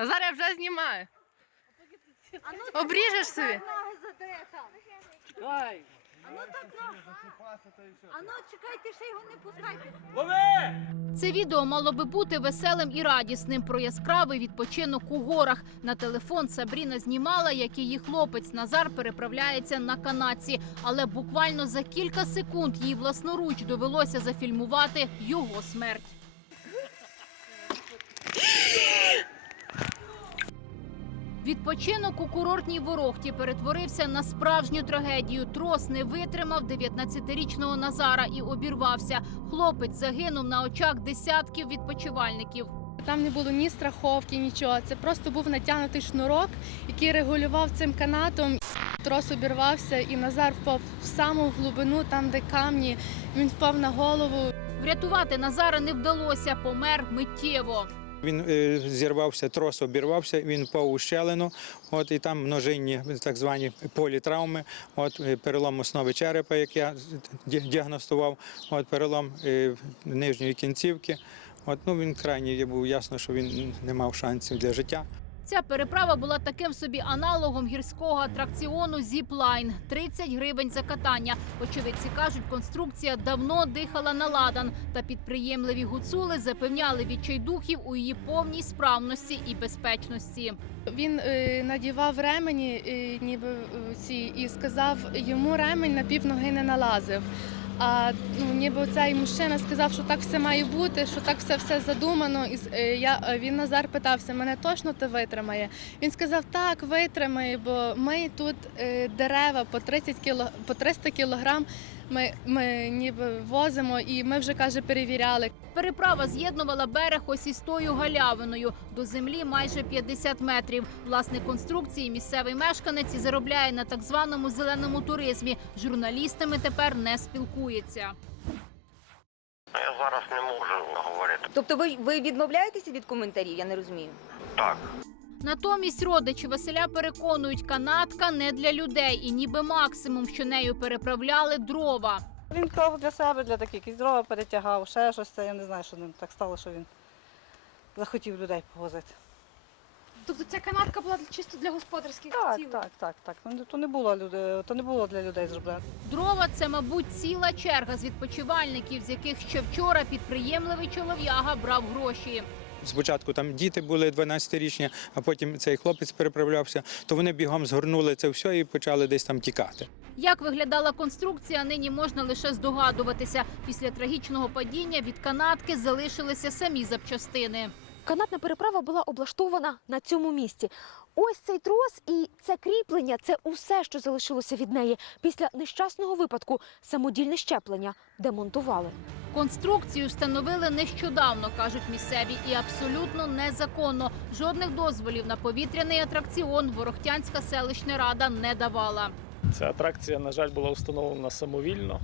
А зараз я вже знімаю. Обріжеш собі. Ай! А ну чекайте, ще його не пускайте. Лови! Це відео мало би бути веселим і радісним про яскравий відпочинок у горах. На телефон Сабріна знімала, як її хлопець Назар переправляється на канатці. Але буквально за кілька секунд їй власноруч довелося зафільмувати його смерть. Відпочинок у курортній ворохті перетворився на справжню трагедію. Трос не витримав 19-річного Назара і обірвався. Хлопець загинув на очах десятків відпочивальників. Там не було ні страховки, нічого. Це просто був натягнутий шнурок, який регулював цим канатом. Трос обірвався, і Назар впав в саму глибину, там, де камні. Він впав на голову. Врятувати Назара не вдалося, помер миттєво. Він е, зірвався, трос обірвався, він впав у от, і там множинні так звані політравми, от, е, перелом основи черепа, як я ді- діагностував, от, перелом е, нижньої кінцівки. От, ну, він крайній був ясно, що він не мав шансів для життя. Ця переправа була таким собі аналогом гірського атракціону Зіплайн. 30 гривень за катання. Очевидці кажуть, конструкція давно дихала на ладан. Та підприємливі гуцули запевняли відчайдухів у її повній справності і безпечності. Він е, надівав ремені, е, ніби е, ці, і сказав, йому ремень на півноги не налазив. А ну, ніби цей мужчина сказав, що так все має бути, що так все все задумано. І е, я е, він Назар питався, мене точно ти витримає. Він сказав, так, витримає, бо ми тут е, дерева по 30 кіло, по 300 кілограм. Ми, ми ніби возимо, і ми вже каже, перевіряли. Переправа з'єднувала берег ось із тою галявиною. До землі майже 50 метрів. Власник конструкції місцевий мешканець і заробляє на так званому зеленому туризмі. З журналістами тепер не спілкується. Я зараз не можу говорити. Тобто ви, ви відмовляєтеся від коментарів? Я не розумію. Так. Натомість родичі Василя переконують, канатка не для людей, і ніби максимум, що нею переправляли дрова. Він кров для себе, для таких якісь дрова перетягав, ще щось. Це я не знаю, що ним так стало, що він захотів людей повозити. Тобто ця канатка була чисто для господарських Так, так, так, так. То не- То не було люди, то не було для людей зроблено. Дрова це, мабуть, ціла черга з відпочивальників, з яких ще вчора підприємливий чолов'яга брав гроші. Спочатку там діти були 12-річні, а потім цей хлопець переправлявся, то вони бігом згорнули це все і почали десь там тікати. Як виглядала конструкція, нині можна лише здогадуватися. Після трагічного падіння від канатки залишилися самі запчастини. Канатна переправа була облаштована на цьому місці. Ось цей трос і це кріплення це усе, що залишилося від неї. Після нещасного випадку самодільне щеплення демонтували. Конструкцію встановили нещодавно, кажуть місцеві, і абсолютно незаконно. Жодних дозволів на повітряний атракціон Ворохтянська селищна рада не давала. Ця атракція, на жаль, була встановлена самовільно,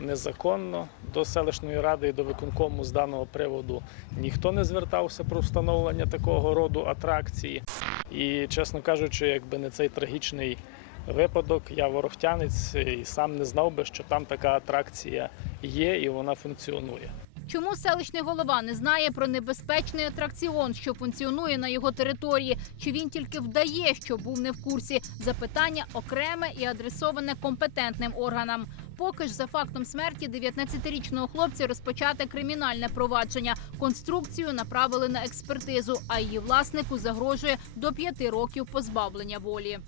незаконно. До селищної ради і до виконкому з даного приводу ніхто не звертався про встановлення такого роду атракції. І, чесно кажучи, якби не цей трагічний випадок, я ворохтянець і сам не знав би, що там така атракція є і вона функціонує. Чому селищний голова не знає про небезпечний атракціон, що функціонує на його території? Чи він тільки вдає, що був не в курсі? Запитання окреме і адресоване компетентним органам. Поки ж за фактом смерті 19-річного хлопця розпочати кримінальне провадження. Конструкцію направили на експертизу, а її власнику загрожує до п'яти років позбавлення волі.